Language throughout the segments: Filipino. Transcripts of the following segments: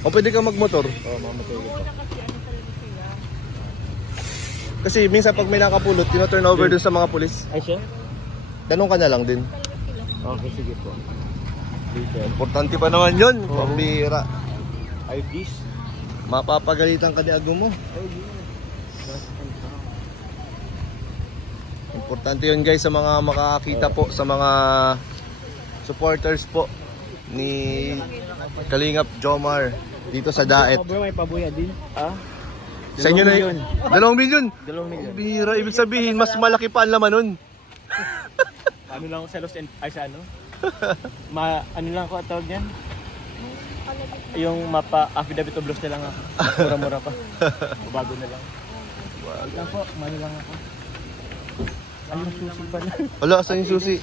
O pwede ka magmotor? Oo, mamatay ko. Kasi minsan pag may nakapulot, tino-turn over dun sa mga pulis. Ay siya? Tanong ka na lang din. Okay, sige po. Importante pa naman yun. Pambira. IDs? Mapapagalitan ka ni Agum mo. Importante yun guys sa mga makakita po, sa mga supporters po ni Kalingap Jomar dito sa Daet. Bro, may pabuya din. Ah? Sa inyo na yun. 2 milyon. 2 milyon. Bira, ibig sabihin mas malaki pa ang laman nun. Ano lang ako sa Los Angeles, ay sa ano? Ano lang ako tawag niyan? Yung mapa, affidavit of loss na lang ako. Mura-mura pa. Bago na lang. Wag lang po, mano lang ako. Ay, yung susi pa na. Wala, asan yung susi?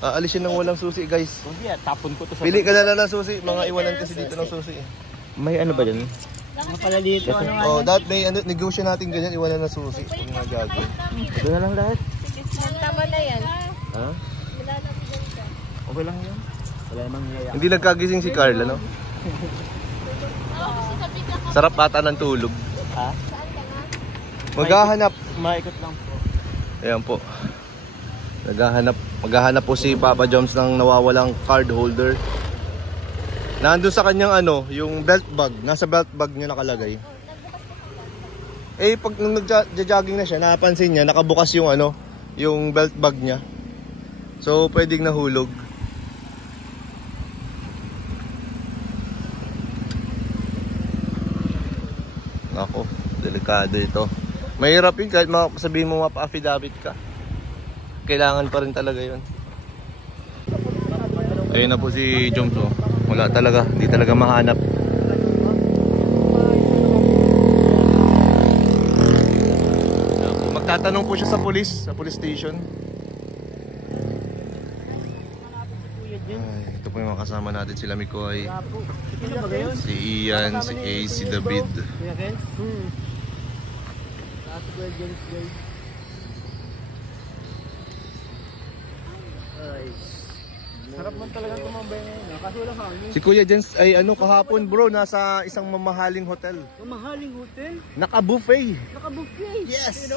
Aalisin ng walang susi guys. Hindi, tapon ko to sa... Pili ka na lang ng susi. Mga iwanan kasi dito ng susi. May ano ba dyan? Mga pala dito. Oh, dapat may ano, negosyo natin ganyan, iwanan ng susi. Kung mga gagawin. Ito na lang lahat. Tama na yan. Ha? Okay lang yun. Wala namang nilayak. Hindi nagkagising si Carl, ano? Sarap ata ng tulog. Ha? Maghahanap. Maikot lang po. Ayan po. Maghahanap po si Papa Joms ng nawawalang card holder. Nandun sa kanyang ano, yung belt bag. Nasa belt bag niya nakalagay. Eh, pag nung nagja-jogging na siya, napansin niya, nakabukas yung ano, yung belt bag niya. So, pwedeng nahulog. Ako, delikado ito. Mahirap yun kahit sabihin mo mapa-affidavit ka. Kailangan pa rin talaga yun. Ayun na po si Joms. Wala talaga, hindi talaga mahanap. Magtatanong po siya sa police station. Ay, ito po yung mga kasama natin, sila Mikoy, si Ian, si Ace, si David. Sarap man talaga tumambay ngayon. Kaso wala hangin. Si Kuya Jens ay ano kahapon bro, nasa isang mamahaling hotel. Mamahaling hotel? Naka-buffet. Naka-buffet? Yes!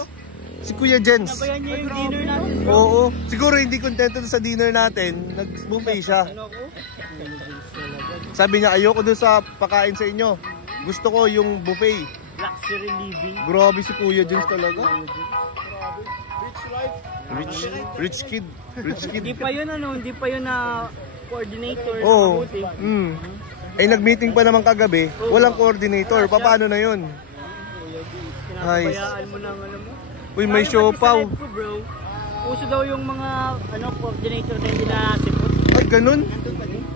Si Kuya Jens. Nabayan niya yung dinner natin. Oo. Siguro hindi kontento sa dinner natin. Nag-buffet siya. Ano ko? Sabi niya, ayoko doon sa pakain sa inyo. Gusto ko yung buffet. Luxury living. Grabe si Kuya Jens talaga. Rich kid. Hindi pa yun ano, hindi pa yun na coordinator. Oo. Eh nag-meeting pa naman kagabi. Walang coordinator. Paano na yun? Ay. Kayaan mo ng ano mo. Uy, may siopaw. Bro. Uso daw yung mga ano coordinator na hindi nasipot. Ay, ganun?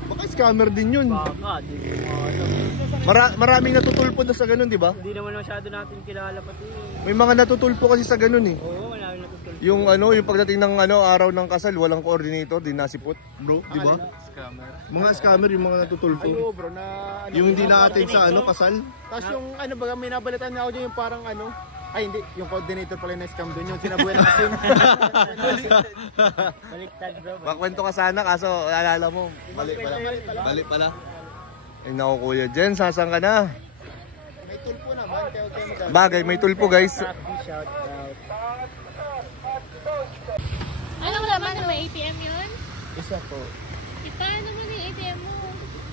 Baka scammer din yun. Baka, di mo Maraming natutulpo na sa ganun, di ba? Hindi naman masyado natin kilala pati. May mga natutulpo kasi sa ganun eh. Oo, wala namin natutulpo. Yung ano, yung pagdating ng ano, araw ng kasal, walang coordinator, di nasipot. Bro, di ba? Scammer. Mga scammer yung mga natutulpo. Ayo bro na ano, Yung hindi na-attend sa ano, kasal. tapos yung ano baga may nabalitaan na ako dyan yung parang ano ay hindi yung coordinator pala na scam doon yung sinabuhay na kasi Baliktad bro. Makwento ka sana kaso alala mo, mali pala. Mali pala. Ay naku Kuya Jen, sasang ka na. may tulpo naman kaya okay mo. Bagay, may tulpo guys. Shout out. Ano naman may ATM yun? Isa po. Paano naman yung ATM mo?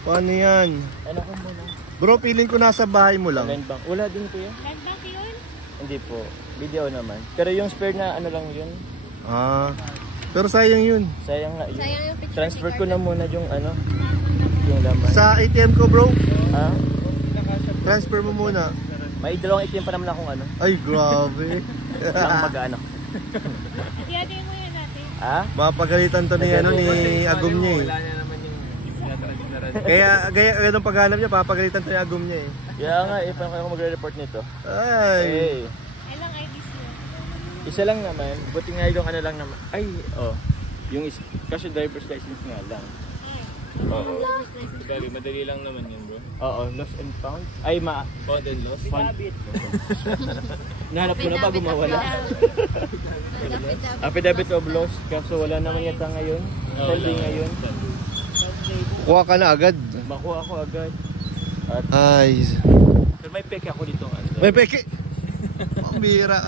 Paano yan? Ano ko muna? Bro, feeling ko nasa bahay mo lang. Land bank. Wala din po yan. Land bank yun? Hindi po. Video naman. Pero yung spare na ano lang yun. Ah, pero sayang yun. Sayang nga yun. Sayang yung picture Transfer ni ko na muna yung ano. Yung laman. Sa ATM ko bro, Ha? transfer mo muna. May dalawang itim pa naman akong ano. Ay, grabe. Ang mag-anak. Iyatin mo yan natin. Ha? Mapagalitan to ni, ano, ni Agum niya eh. Kaya ganun paghanap niya, papagalitan to ni Agum niya eh. Kaya nga, paano kaya ako magre-report nito? Ay. Hey. Ilang IDs mo? Isa lang naman. Buti nga yung ano lang naman. Ay, oh. Yung kasi driver's license nga lang. Oo. Madali lang naman yun bro. Oo, lost and found. Ay, Found and lost. found. Nahanap ko na bago mawala. Affidavit of loss. Kaso wala naman yata ngayon. Sabi ngayon. Kuha ka na agad. Makuha ako agad. Ay. Pero may peke ako dito. May peke. Ang bira.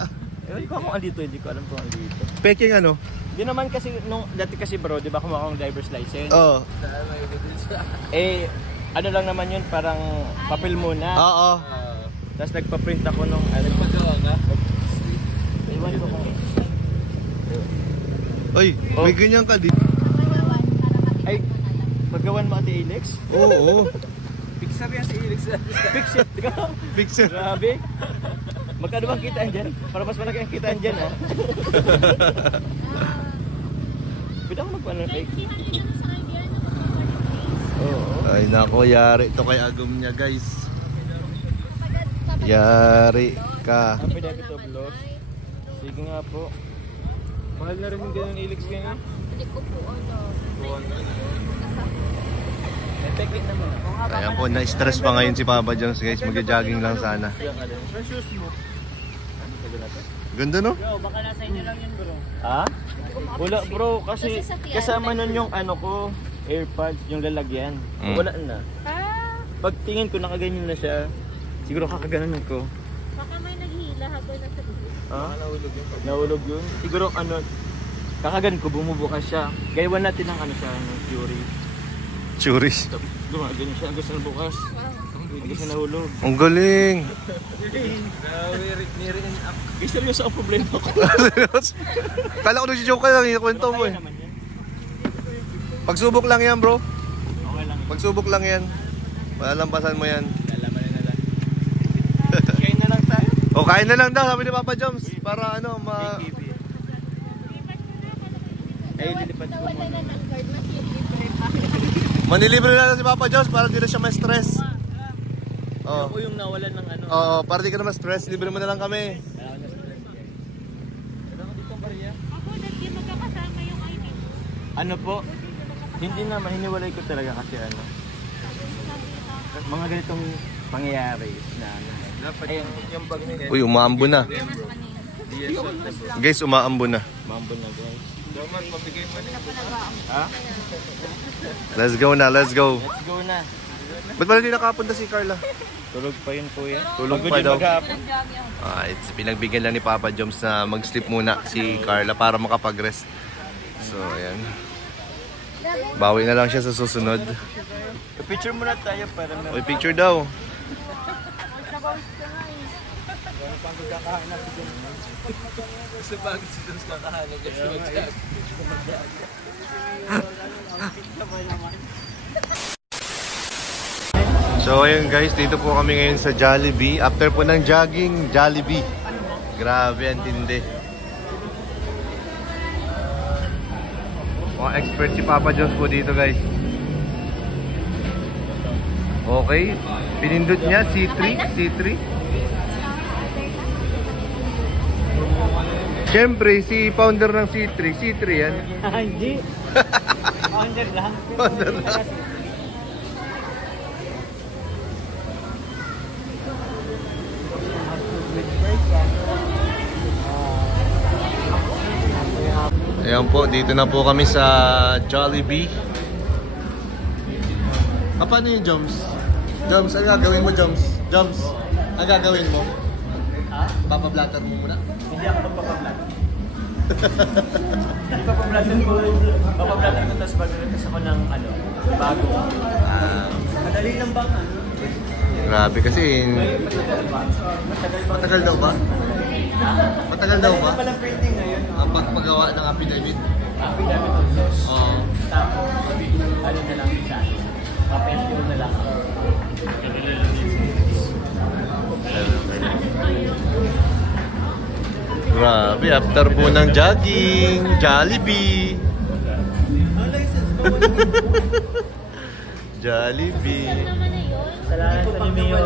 Hindi ko kung andito, hindi ko alam kung andito. Peking ano? Di naman kasi, dati kasi bro, di ba kumuha akong driver's license? Oo. Eh, ano lang naman yun, parang papel muna. Oo. Tapos nagpa-print ako nung, magawa nga? Iwan ko kung... Oy, may ganyan ka di. Ay, paggawan mo Ate Alex? Oo. Pixar yan si Alex. Pixar, Picture. grabe. Magkano bang kitaan dyan? Para mas malaki ang kitaan dyan, ha? Pwede ako magpano ng fake? Oo. Ay nako, yari to kay Agum niya, guys. Yari ka. Happy David of Loss. Sige nga po. Mahal na rin yung ganyan Alex kaya. Hindi ko po ano. May peke naman. Ayan po, na-stress pa ngayon si Papa Jones, guys. Magja-jogging lang sana. Yung shoes mo. Ganda, no? Bro, baka nasa inyo lang yan bro. Ha? Wala bro, kasi Kasi sa tiyan, kasama nun yung ano ko, AirPods, yung lalagyan. Mm. Wala na. Ah, Pag tingin ko nakaganyan na siya, siguro kakaganan ko. baka may naghila habang nasa dulo. Ha? Nahulog yun. Siguro ano, kakagan ko, bumubukas siya. Gaywan natin ng ano siya, ng Fury. Churis. Tapos gumaganyan siya, hanggang sa nabukas. Hanggang sa nahulog. Ang galing. Guys, seryoso ang problema ko. Kala ko nag-joke ka lang, yung kwento mo Kaya eh. naman yan. Pagsubok lang yan, bro. Okay lang. Pagsubok lang yan. Malalampasan mo yan. Lalaman na lang. Kain na lang tayo. O, kain na lang daw, sabi ni Papa Jones. Para ano, Ay, lilipad ko Wala muna. na ng card na silibre pa. manilibre na si Papa Jones para di na siya ma-stress. Ako yung nawalan ng ano. Oo, para di ka na ma-stress, libre mo na lang kami. Ako, dati magkakasama yung ID. Ano po? Hindi naman, hiniwalay ko talaga kasi ano. Mga ganitong pangyayari na ano. Ayun, yung bag na yan. Uy, umaambo na. Guys, umaambo na. Mambo na guys. Daman, mabigay mo na. Ha? Let's go na, let's go. Let's go na. Ba't pala di nakapunta si Carla? Tulog pa yun kuya. Tulog Pagod pa yung daw. maghapon. It's pinagbigyan lang ni Papa Jones na mag-sleep muna si Carla para makapag-rest. So, ayan. Bawi na lang siya sa susunod. Picture muna tayo para Uy, picture daw. So ayun guys, dito po kami ngayon sa Jollibee. After po ng jogging, Jollibee. Grabe, ang tindi. Mga expert si Papa Jones po dito guys. Okay, pinindot niya C3, C3. Siyempre, si founder ng C3, C3 yan. Hindi. Founder lang. Founder lang. Ayan po, dito na po kami sa Jollibee. Paano yung Joms? Joms, ano gagawin mo, Joms? Joms, ano gagawin mo? Ha? Papablatter mo muna? Hindi ako magpapablat. Papablatin ko. Papablatin ko tapos mag-release ako ng ano, bago. Madali lang ba? Grabe kasi. Matagal daw ba? Matagal daw ba? Palang printing ngayon. Ang pagpagawa ng affidavit? Happy David of Loss. Oo. Tapos, ano na lang isa. Papel ko na lang. Grabe, after po ng jogging, Jollibee. Jollibee. Naman na yun. Salamat sa Mimeo.